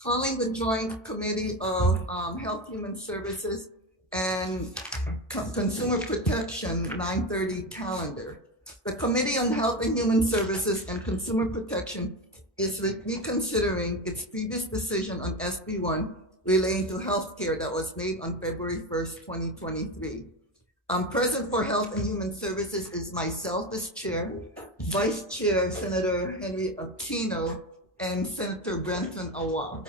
Calling the Joint Committee of Health, Human Services, and Consumer Protection 9:30 calendar. The Committee on Health and Human Services and Consumer Protection is reconsidering its previous decision on SB1 relating to healthcare that was made on February 1st, 2023. Present for Health and Human Services is myself as chair, Vice Chair Senator Henry Aquino, and Senator Brenton Awa.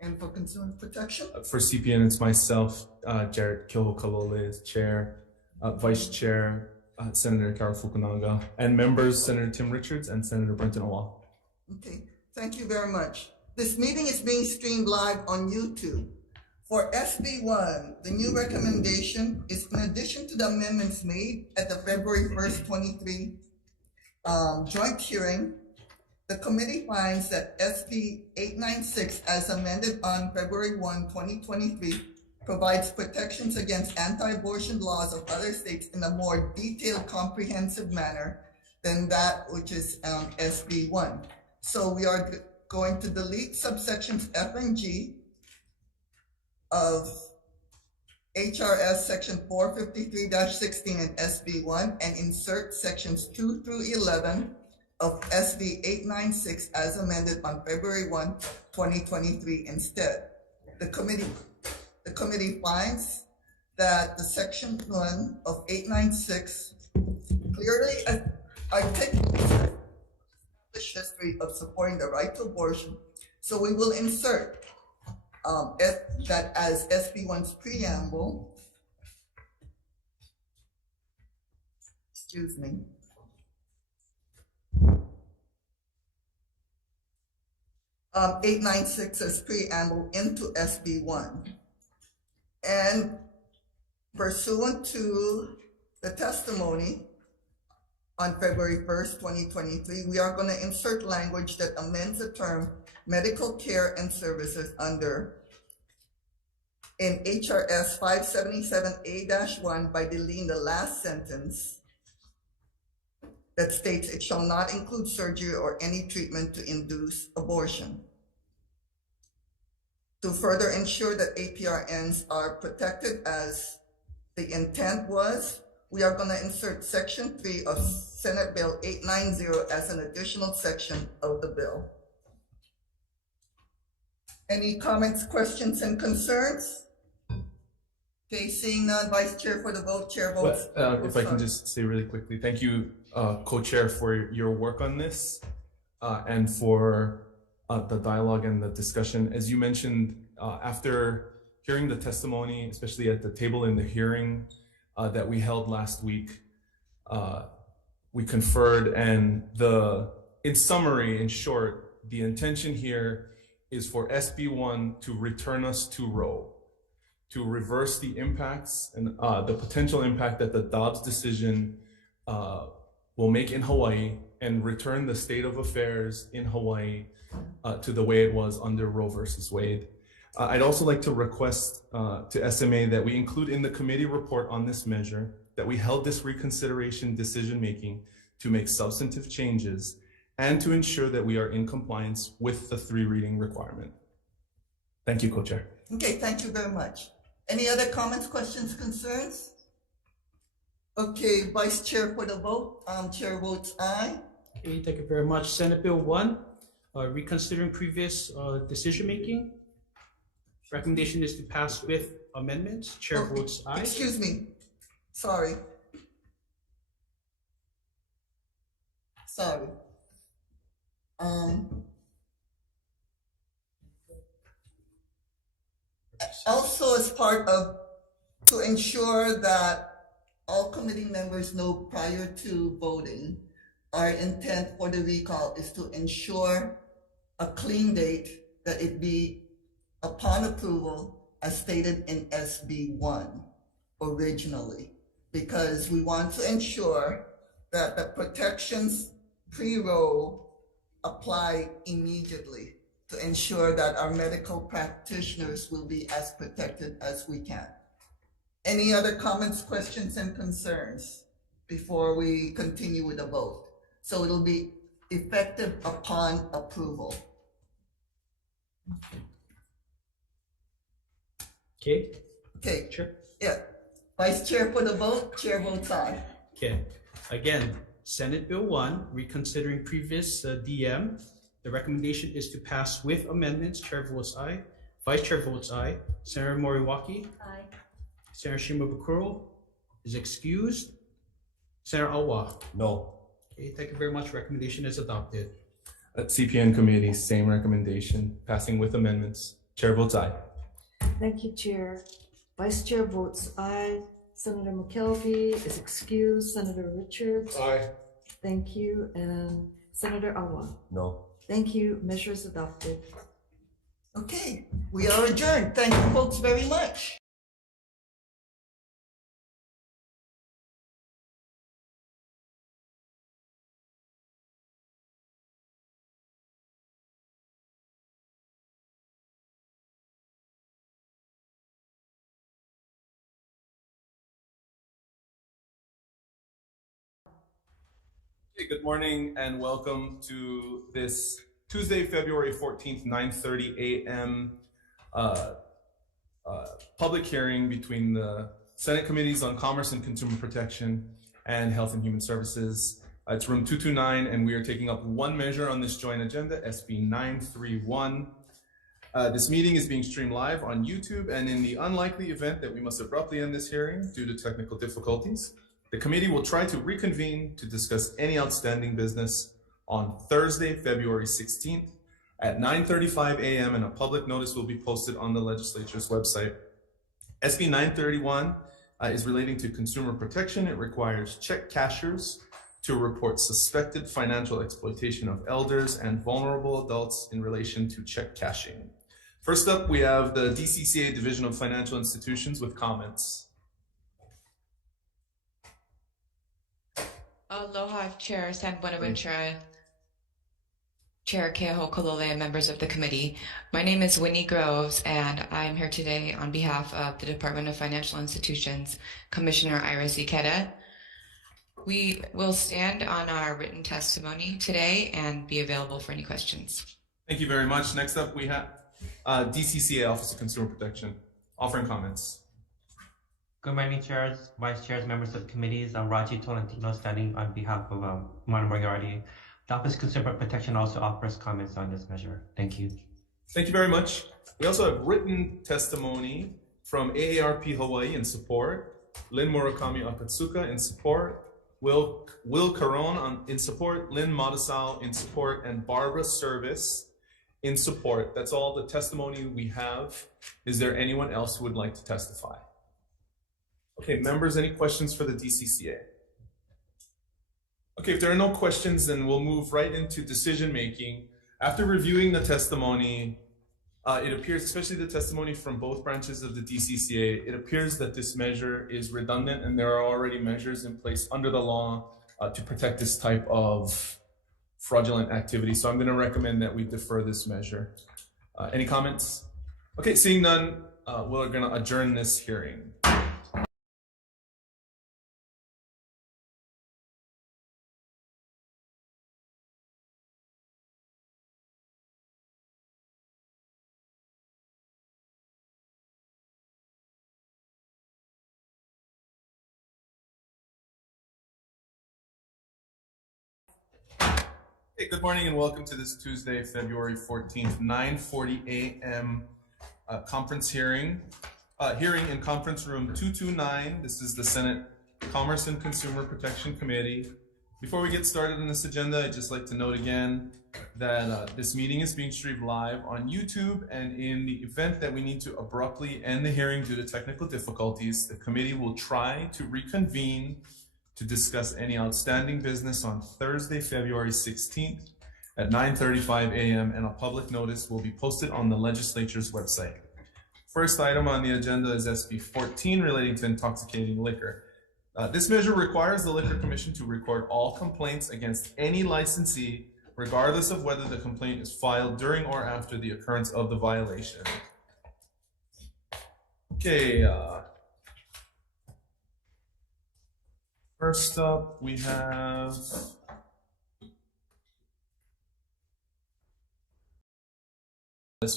And for Consumer Protection? For CPN, it's myself, Jared Kilho-Kalole as chair, Vice Chair Senator Kara Fukunaga, and members Senator Tim Richards and Senator Brenton Awa. Okay, thank you very much. This meeting is being streamed live on YouTube. For SB1, the new recommendation is in addition to the amendments made at the February 1st, 23 joint hearing, the committee finds that SB 896 as amended on February 1, 2023 provides protections against anti-abortion laws of other states in a more detailed, comprehensive manner than that which is SB 1. So we are going to delete subsections F and G of HRS section 453-16 and SB1 and insert sections 2 through 11 of SB 896 as amended on February 1, 2023 instead. The committee finds that the section 1 of 896 clearly articulates the history of supporting the right to abortion. So we will insert that as SB1's preamble. Excuse me. 896 as preamble into SB1. And pursuant to the testimony on February 1st, 2023, we are going to insert language that amends the term medical care and services in HRS 577A-1 by deleting the last sentence that states it shall not include surgery or any treatment to induce abortion. To further ensure that APRNs are protected as the intent was, we are going to insert section 3 of Senate Bill 890 as an additional section of the bill. Any comments, questions, and concerns? Okay, seeing none, Vice Chair for the vote, Chair votes. If I can just say really quickly, thank you, Co-Chair, for your work on this and for the dialogue and the discussion. As you mentioned, after hearing the testimony, especially at the table in the hearing that we held last week, we conferred, and in summary, in short, the intention here is for SB1 to return us to Roe, to reverse the impacts and the potential impact that the Dobbs decision will make in Hawaii and return the state of affairs in Hawaii to the way it was under Roe versus Wade. I'd also like to request to SMA that we include in the committee report on this measure that we held this reconsideration decision-making to make substantive changes and to ensure that we are in compliance with the 3-reading requirement. Thank you, Co-Chair. Okay, thank you very much. Any other comments, questions, concerns? Okay, Vice Chair for the vote. Chair votes aye. Okay, thank you very much. Senate Bill 1, reconsidering previous decision-making. Recommendation is to pass with amendments. Chair votes aye. Excuse me. Sorry. Also, as part of, to ensure that all committee members know prior to voting, our intent for the recall is to ensure a clean date, that it be upon approval as stated in SB1 originally, because we want to ensure that the protections pre-Roe apply immediately to ensure that our medical practitioners will be as protected as we can. Any other comments, questions, and concerns before we continue with the vote? So it'll be effective upon approval. Okay, Okay, Chair. yeah. Vice Chair for the vote, Chair votes aye. Okay, again, Senate Bill 1, reconsidering previous DM. The recommendation is to pass with amendments. Chair votes aye. Vice Chair votes aye. Senator Moriwaki. Aye. Senator Shimabukuro is excused. Senator Awa. No. Okay, thank you very much. Recommendation is adopted. At CPN committee, same recommendation, passing with amendments. Chair votes aye. Thank you, Chair. Vice Chair votes aye. Senator McKelvey is excused. Senator Richards. Aye. Thank you. And Senator Awa. No. Thank you. Measure is adopted. Okay, we are adjourned. Thank you folks very much. Hey, good morning and welcome to this Tuesday, February 14th, 9:30 a.m. Public hearing between the Senate Committees on Commerce and Consumer Protection and Health and Human Services. It's room 229, and we are taking up one measure on this joint agenda, SB 931. This meeting is being streamed live on YouTube, and in the unlikely event that we must abruptly end this hearing due to technical difficulties, the committee will try to reconvene to discuss any outstanding business on Thursday, February 16th at 9:35 a.m. and a public notice will be posted on the legislature's website. SB 931 is relating to consumer protection. It requires check cashers to report suspected financial exploitation of elders and vulnerable adults in relation to check cashing. First up, we have the DCCA Division of Financial Institutions with comments. Aloha, Chair San Buenaventura, Chair Keaho Kolole, and members of the committee. My name is Winnie Groves, and I am here today on behalf of the Department of Financial Institutions, Commissioner Iris Ikeda. We will stand on our written testimony today and be available for any questions. Thank you very much. Next up, we have DCCA, Office of Consumer Protection, offering comments. Good morning, chairs, vice chairs, members of committees. I'm Raji Tolentino standing on behalf of Mona Moriarty. The Office of Consumer Protection also offers comments on this measure. Thank you. Thank you very much. We also have written testimony from AARP Hawaii in support, Lynn Murakami Akatsuka in support, Will Caron in support, Lynn Madasao in support, and Barbara Service in support. That's all the testimony we have. Is there anyone else who would like to testify? Okay, members, any questions for the DCCA? Okay, if there are no questions, then we'll move right into decision making. After reviewing the testimony, it appears, especially the testimony from both branches of the DCCA, it appears that this measure is redundant and there are already measures in place under the law to protect this type of fraudulent activity. So I'm going to recommend that we defer this measure. Any comments? Okay, seeing none, we're going to adjourn this hearing. Hey, good morning and welcome to this Tuesday, February 14th, 9:40 a.m. Conference hearing. Hearing in conference room 229. This is the Senate Commerce and Consumer Protection Committee. Before we get started on this agenda, I'd just like to note again that this meeting is being streamed live on YouTube, and in the event that we need to abruptly end the hearing due to technical difficulties, the committee will try to reconvene to discuss any outstanding business on Thursday, February 16th at 9:35 a.m. and a public notice will be posted on the legislature's website. First item on the agenda is SB 14 relating to intoxicating liquor. This measure requires the Liquor Commission to record all complaints against any licensee, regardless of whether the complaint is filed during or after the occurrence of the violation. Okay, first up, we have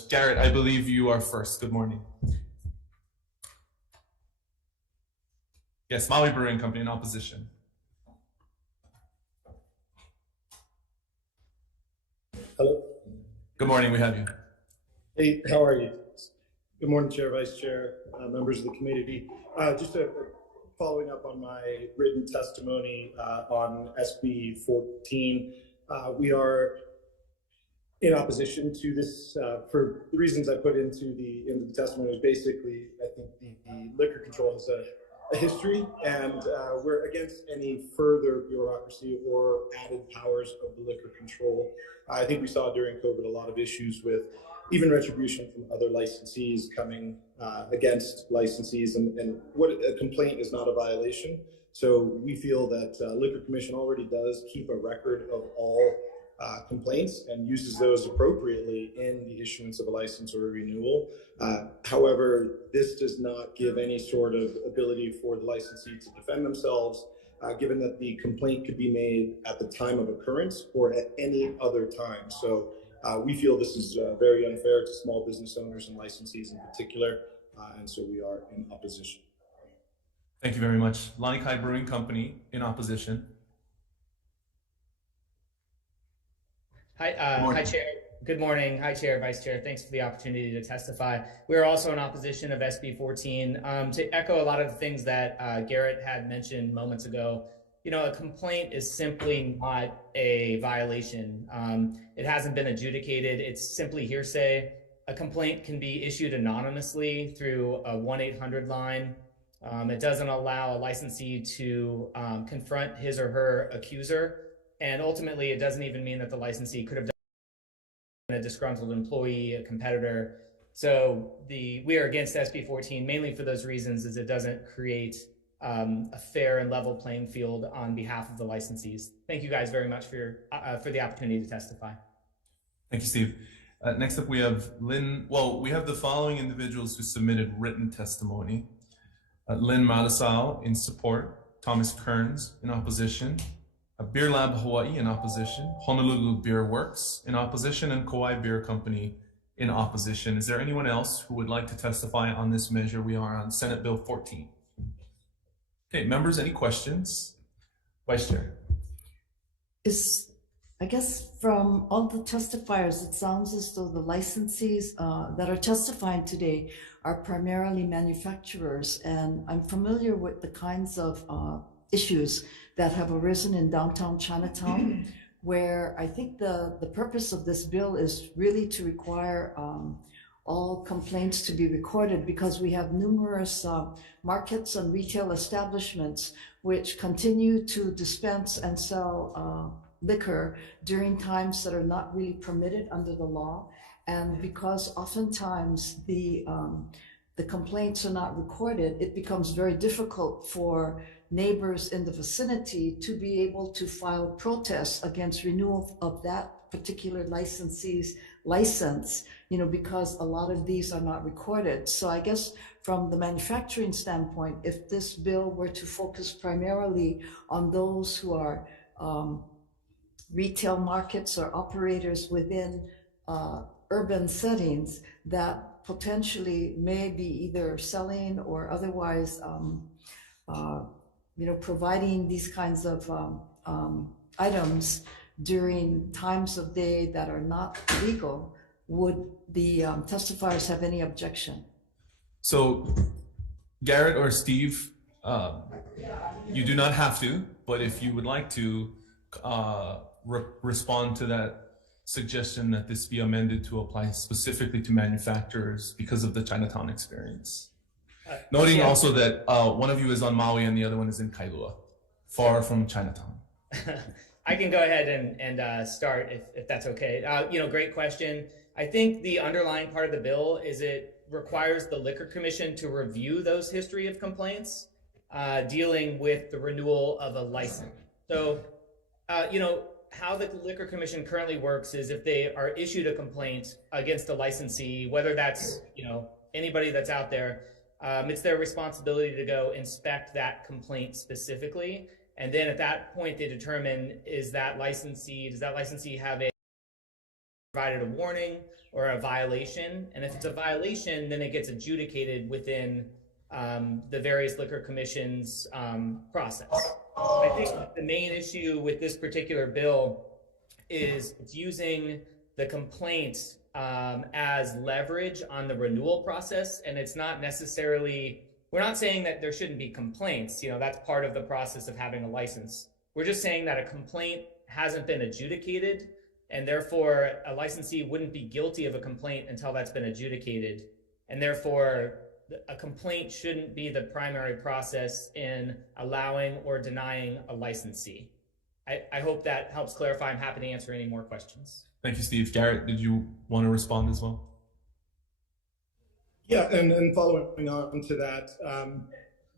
Garrett, I believe you are first. Good morning. Yes, Maui Brewing Company in opposition. Hello. Good morning, we have you. Hey, how are you? Good morning, Chair, Vice Chair, members of the committee. Just following up on my written testimony on SB 14. We are in opposition to this for the reasons I put into the testimony. Is basically, I think the liquor control has a history, and we're against any further bureaucracy or added powers of the liquor control. I think we saw during COVID a lot of issues with even retribution from other licensees coming against licensees, and what a complaint is not a violation. So we feel that Liquor Commission already does keep a record of all complaints and uses those appropriately in the issuance of a license or a renewal. However, this does not give any sort of ability for the licensee to defend themselves, given that the complaint could be made at the time of occurrence or at any other time. So we feel this is very unfair to small business owners and licensees in particular, and so we are in opposition. Thank you very much. Lanikai Brewing Company in opposition. Hi, Chair. Good morning. Hi, Chair, Vice Chair. Thanks for the opportunity to testify. We are also in opposition of SB 14. To echo a lot of the things that Garrett had mentioned moments ago, you know, a complaint is simply not a violation. It hasn't been adjudicated. It's simply hearsay. A complaint can be issued anonymously through a 1-800 line. It doesn't allow a licensee to confront his or her accuser. And ultimately, it doesn't even mean that the licensee could have done a disgruntled employee, a competitor. So we are against SB 14 mainly for those reasons, as it doesn't create a fair and level playing field on behalf of the licensees. Thank you guys very much for the opportunity to testify. Thank you, Steve. Next up, we have Lynn. Well, we have the following individuals who submitted written testimony. Lynn Madasao in support, Thomas Kearns in opposition, Beer Lab Hawai'i in opposition, Honolulu Beer Works in opposition, and Kauai Beer Company in opposition. Is there anyone else who would like to testify on this measure? We are on Senate Bill 14. Okay, members, any questions? Vice Chair. I guess from all the testifiers, it sounds as though the licensees that are testifying today are primarily manufacturers, and I'm familiar with the kinds of issues that have arisen in downtown Chinatown, where I think the purpose of this bill is really to require all complaints to be recorded, because we have numerous markets and retail establishments which continue to dispense and sell liquor during times that are not really permitted under the law. And because oftentimes the complaints are not recorded, it becomes very difficult for neighbors in the vicinity to be able to file protests against renewal of that particular licensee's license, you know, because a lot of these are not recorded. So I guess from the manufacturing standpoint, if this bill were to focus primarily on those who are retail markets or operators within urban settings that potentially may be either selling or otherwise providing these kinds of items during times of day that are not legal, would the testifiers have any objection? So Garrett or Steve, you do not have to, but if you would like to respond to that suggestion that this be amended to apply specifically to manufacturers because of the Chinatown experience. Noting also that one of you is on Maui and the other one is in Kailua, far from Chinatown. I can go ahead and start if that's okay. Great question. I think the underlying part of the bill is it requires the Liquor Commission to review those history of complaints dealing with the renewal of a license. So, how the Liquor Commission currently works is if they are issued a complaint against a licensee, whether that's, anybody that's out there, it's their responsibility to go inspect that complaint specifically. And then at that point, they determine, does that licensee have a provided a warning or a violation. And if it's a violation, then it gets adjudicated within the various liquor commissions process. I think the main issue with this particular bill is it's using the complaint as leverage on the renewal process, and it's not necessarily, we're not saying that there shouldn't be complaints, that's part of the process of having a license. We're just saying that a complaint hasn't been adjudicated, and therefore a licensee wouldn't be guilty of a complaint until that's been adjudicated, and therefore a complaint shouldn't be the primary process in allowing or denying a licensee. I hope that helps clarify. I'm happy to answer any more questions. Thank you, Steve. Garrett, did you want to respond as well? Yeah, and following on to that,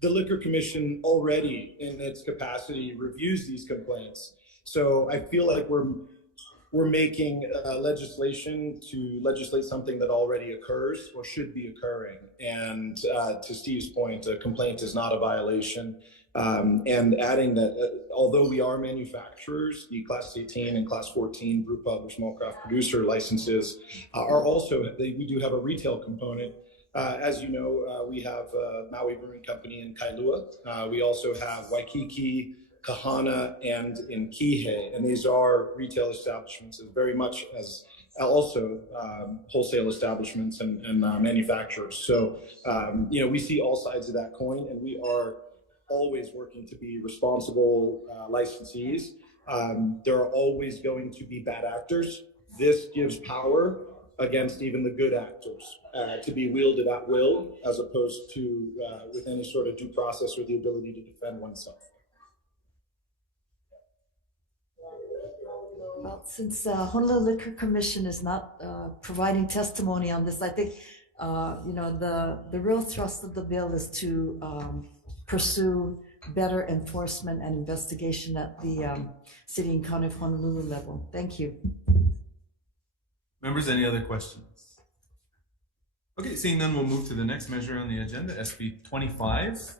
the Liquor Commission already in its capacity reviews these complaints. So I feel like we're making legislation to legislate something that already occurs or should be occurring. And to Steve's point, a complaint is not a violation. And adding that, although we are manufacturers, the Class 18 and Class 14 brew pub or small craft producer licenses are also, we do have a retail component. As you know, we have Maui Brewing Company in Kailua. We also have Waikiki, Kahana, and in Kihei, and these are retail establishments as very much as also wholesale establishments and manufacturers. So, we see all sides of that coin, and we are always working to be responsible licensees. There are always going to be bad actors. This gives power against even the good actors to be wielded at will, as opposed to with any sort of due process or the ability to defend oneself. Well, since Honolulu Liquor Commission is not providing testimony on this, I think the real thrust of the bill is to pursue better enforcement and investigation at the City and County of Honolulu level. Thank you. Members, any other questions? Okay, seeing none, we'll move to the next measure on the agenda, SB 25,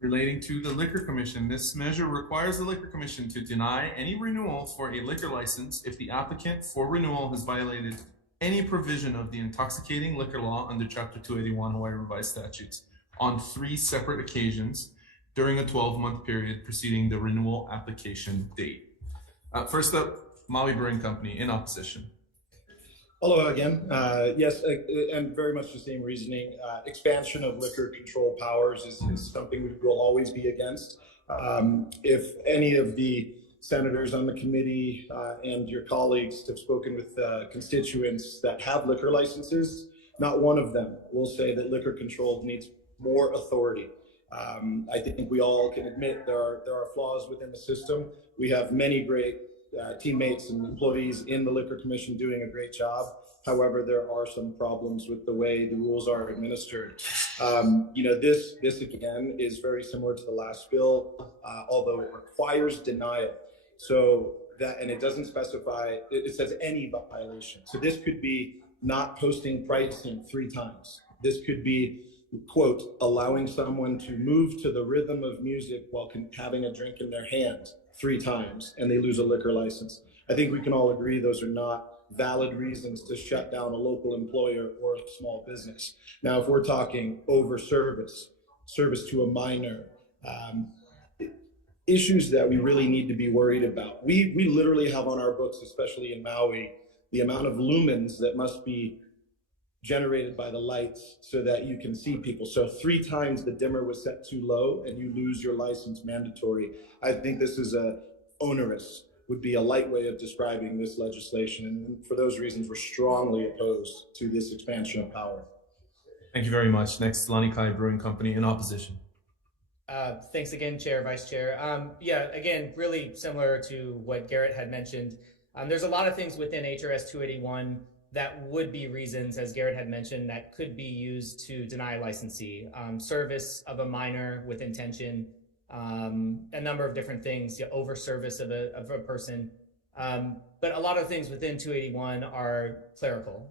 relating to the Liquor Commission. This measure requires the Liquor Commission to deny any renewal for a liquor license if the applicant for renewal has violated any provision of the intoxicating liquor law under Chapter 281 Hawaii Revised Statutes on 3 separate occasions during a 12-month period preceding the renewal application date. First up, Maui Brewing Company in opposition. Hello again. Yes, and very much the same reasoning. Expansion of liquor control powers is something we will always be against. If any of the senators on the committee and your colleagues have spoken with constituents that have liquor licenses, not one of them will say that liquor control needs more authority. I think we all can admit there are flaws within the system. We have many great teammates and employees in the Liquor Commission doing a great job. However, there are some problems with the way the rules are administered. This again is very similar to the last bill, although it requires denial. So that, and it doesn't specify, it says any violation. So this could be not posting pricing 3 times. This could be, quote, allowing someone to move to the rhythm of music while having a drink in their hand 3 times, and they lose a liquor license. I think we can all agree those are not valid reasons to shut down a local employer or a small business. Now, if we're talking over service to a minor, issues that we really need to be worried about. We literally have on our books, especially in Maui, the amount of lumens that must be generated by the lights so that you can see people. So 3 times the dimmer was set too low and you lose your license mandatory. I think this is onerous, would be a light way of describing this legislation. And for those reasons, we're strongly opposed to this expansion of power. Thank you very much. Next, Lanikai Brewing Company in opposition. Thanks again, Chair, Vice Chair. Again, really similar to what Garrett had mentioned. There's a lot of things within HRS 281 that would be reasons, as Garrett had mentioned, that could be used to deny licensee. Service of a minor with intention, a number of different things, over service of a person. But a lot of things within 281 are clerical.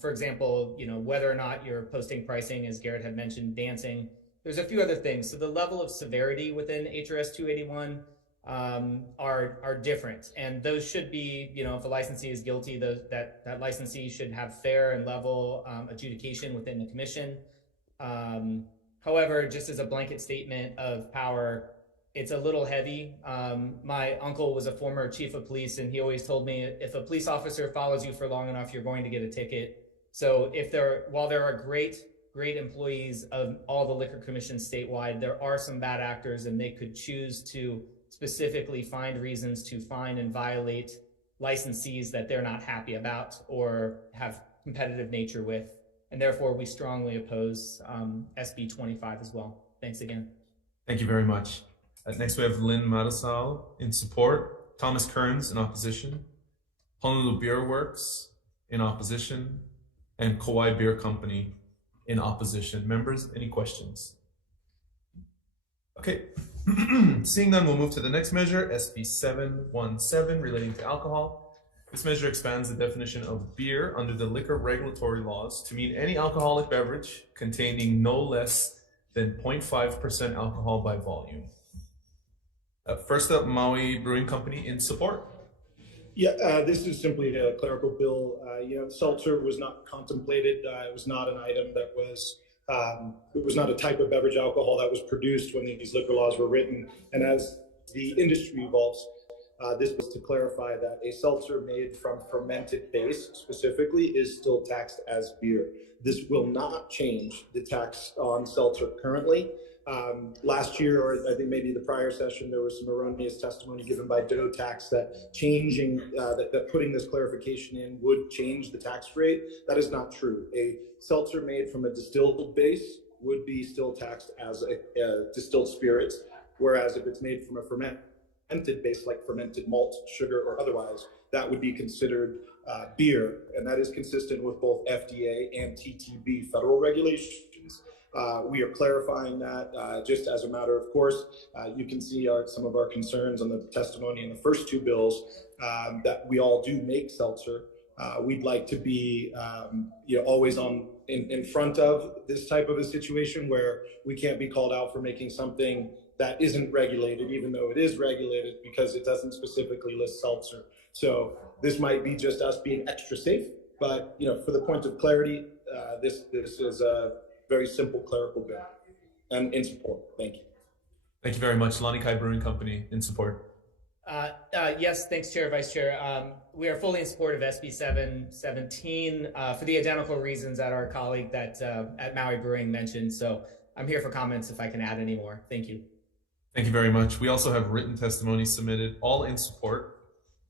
For example, whether or not you're posting pricing, as Garrett had mentioned, dancing. There's a few other things. So the level of severity within HRS 281 are different, and those should be, if a licensee is guilty, that licensee should have fair and level adjudication within the commission. However, just as a blanket statement of power, it's a little heavy. My uncle was a former chief of police, and he always told me, if a police officer follows you for long enough, you're going to get a ticket. So while there are great employees of all the liquor commissions statewide, there are some bad actors, and they could choose to specifically find reasons to fine and violate licensees that they're not happy about or have competitive nature with. And therefore, we strongly oppose SB 25 as well. Thanks again. Thank you very much. Next, we have Lynn Marisal in support, Thomas Kearns in opposition, Honolulu Beer Works in opposition, and Kauai Beer Company in opposition. Members, any questions? Okay, seeing none, we'll move to the next measure, SB 717, relating to alcohol. This measure expands the definition of beer under the liquor regulatory laws to mean any alcoholic beverage containing no less than 0.5% alcohol by volume. First up, Maui Brewing Company in support. Yeah, this is simply a clerical bill. Seltzer was not contemplated. It was not an item that was, it was not a type of beverage alcohol that was produced when these liquor laws were written. And as the industry evolves, this was to clarify that a seltzer made from fermented base specifically is still taxed as beer. This will not change the tax on seltzer currently. Last year, or I think maybe the prior session, there was some erroneous testimony given by Doe Tax that changing, that putting this clarification in would change the tax rate. That is not true. A seltzer made from a distilled base would be still taxed as a distilled spirit, whereas if it's made from a fermented base, like fermented malt, sugar, or otherwise, that would be considered beer, and that is consistent with both FDA and TTB federal regulations. We are clarifying that just as a matter of course. You can see some of our concerns on the testimony in the first two bills, that we all do make seltzer. We'd like to be always in front of this type of a situation where we can't be called out for making something that isn't regulated, even though it is regulated, because it doesn't specifically list seltzer. So this might be just us being extra safe, but for the point of clarity, this is a very simple clerical bill, and in support. Thank you. Thank you very much. Lanikai Brewing Company in support. Yes, thanks, Chair, Vice Chair. We are fully in support of SB 717 for the identical reasons that our colleague at Maui Brewing mentioned. So I'm here for comments if I can add any more. Thank you. Thank you very much. We also have written testimony submitted, all in support,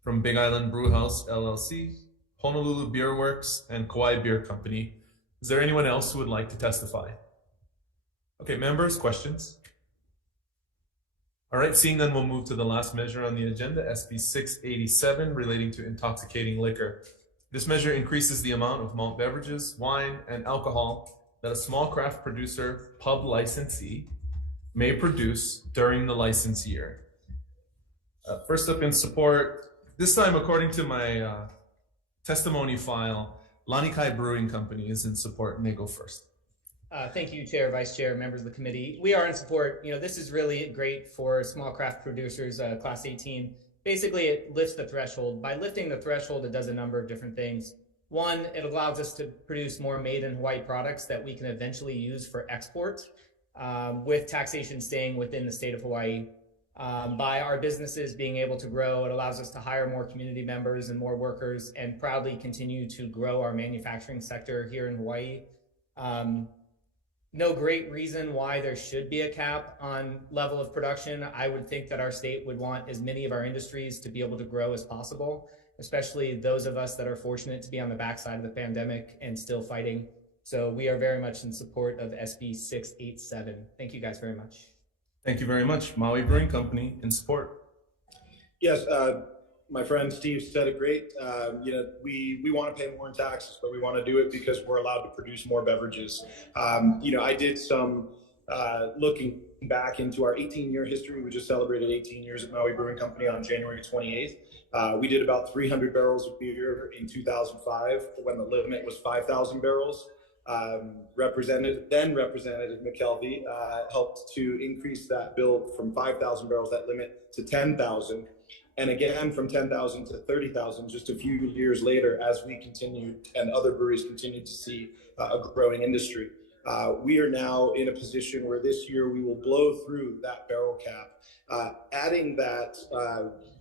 from Big Island Brew House, LLC, Honolulu Beer Works, and Kauai Beer Company. Is there anyone else who would like to testify? Okay, members, questions? All right, seeing none, we'll move to the last measure on the agenda, SB 687, relating to intoxicating liquor. This measure increases the amount of malt beverages, wine, and alcohol that a small craft producer pub licensee may produce during the license year. First up in support, this time according to my testimony file, Lanikai Brewing Company is in support, and they go first. Thank you, Chair, Vice Chair, members of the committee. We are in support. This is really great for small craft producers, Class 18. Basically, it lifts the threshold. By lifting the threshold, it does a number of different things. One, it allows us to produce more made in Hawaii products that we can eventually use for export, with taxation staying within the state of Hawaii. By our businesses being able to grow, it allows us to hire more community members and more workers and proudly continue to grow our manufacturing sector here in Hawaii. No great reason why there should be a cap on level of production. I would think that our state would want as many of our industries to be able to grow as possible, especially those of us that are fortunate to be on the backside of the pandemic and still fighting. So we are very much in support of SB 687. Thank you guys very much. Thank you very much. Maui Brewing Company in support. Yes, my friend Steve said it great. We want to pay more in taxes, but we want to do it because we're allowed to produce more beverages. I did some looking back into our 18-year history. We just celebrated 18 years at Maui Brewing Company on January 28th. We did about 300 barrels of beer in 2005 when the limit was 5,000 barrels. Representative McKelvey helped to increase that bill from 5,000 barrels, that limit, to 10,000. And again, from 10,000 to 30,000 just a few years later, as we continued and other breweries continued to see a growing industry. We are now in a position where this year we will blow through that barrel cap. Adding that,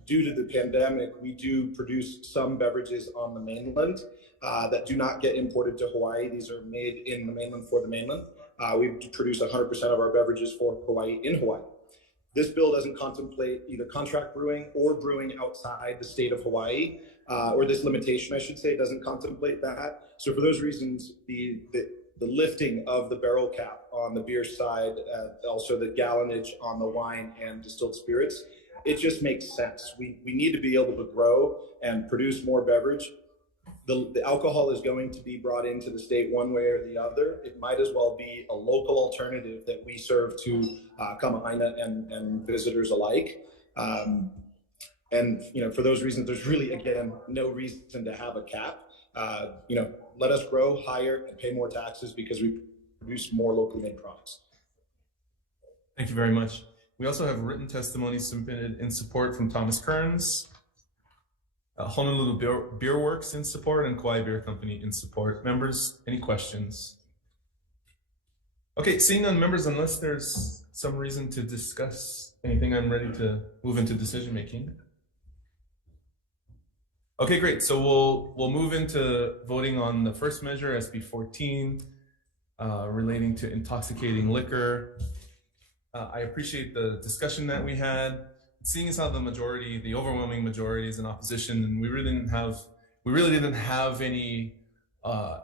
due to the pandemic, we do produce some beverages on the mainland that do not get imported to Hawaii. These are made in the mainland for the mainland. We produce 100% of our beverages for Hawaii in Hawaii. This bill doesn't contemplate either contract brewing or brewing outside the state of Hawaii, or this limitation, I should say, doesn't contemplate that. So for those reasons, the lifting of the barrel cap on the beer side, also the gallonage on the wine and distilled spirits, it just makes sense. We need to be able to grow and produce more beverage. The alcohol is going to be brought into the state one way or the other. It might as well be a local alternative that we serve to Kama'aina and visitors alike. And for those reasons, there's really, again, no reason to have a cap. Let us grow higher and pay more taxes because we produce more locally made products. Thank you very much. We also have written testimony submitted in support from Thomas Kearns, Honolulu Beer Works in support, and Kauai Beer Company in support. Members, any questions? Okay, seeing none, members, unless there's some reason to discuss anything, I'm ready to move into decision making. Okay, great. So we'll move into voting on the first measure, SB 14, relating to intoxicating liquor. I appreciate the discussion that we had. Seeing as how the overwhelming majority is in opposition, and we really didn't have any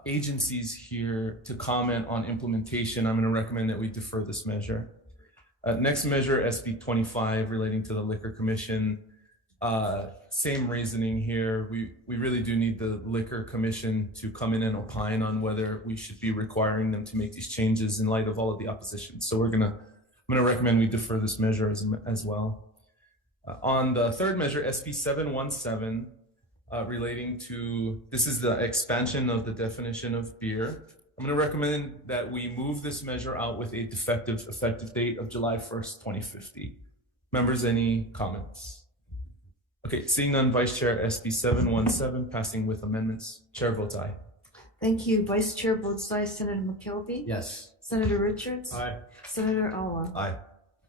agencies here to comment on implementation, I'm going to recommend that we defer this measure. Next measure, SB 25, relating to the Liquor Commission. Same reasoning here. We really do need the Liquor Commission to come in and opine on whether we should be requiring them to make these changes in light of all of the opposition. So I'm going to recommend we defer this measure as well. On the third measure, SB 717, relating to, this is the expansion of the definition of beer. I'm going to recommend that we move this measure out with a effective date of July 1st, 2050. Members, any comments? Okay, seeing none, Vice Chair, SB 717, passing with amendments. Chair votes aye. Thank you. Vice Chair votes aye. Senator McKelvey? Yes. Senator Richards? Aye. Senator Awa? Aye.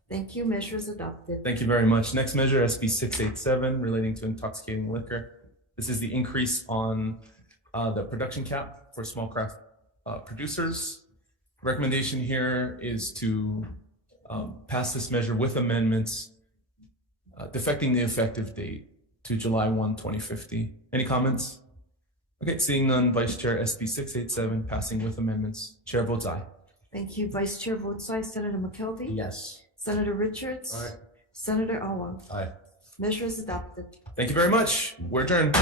Thank you. Measure is adopted. Thank you very much. Next measure, SB 687, relating to intoxicating liquor. This is the increase on the production cap for small craft producers. Recommendation here is to pass this measure with amendments, defecting the effective date to July 1, 2050. Any comments? Okay, seeing none, Vice Chair, SB 687, passing with amendments. Chair votes aye. Thank you. Vice Chair votes aye. Senator McKelvey? Yes. Senator Richards? Aye. Senator Awa? Aye. Measure is adopted. Thank you very much. We're adjourned.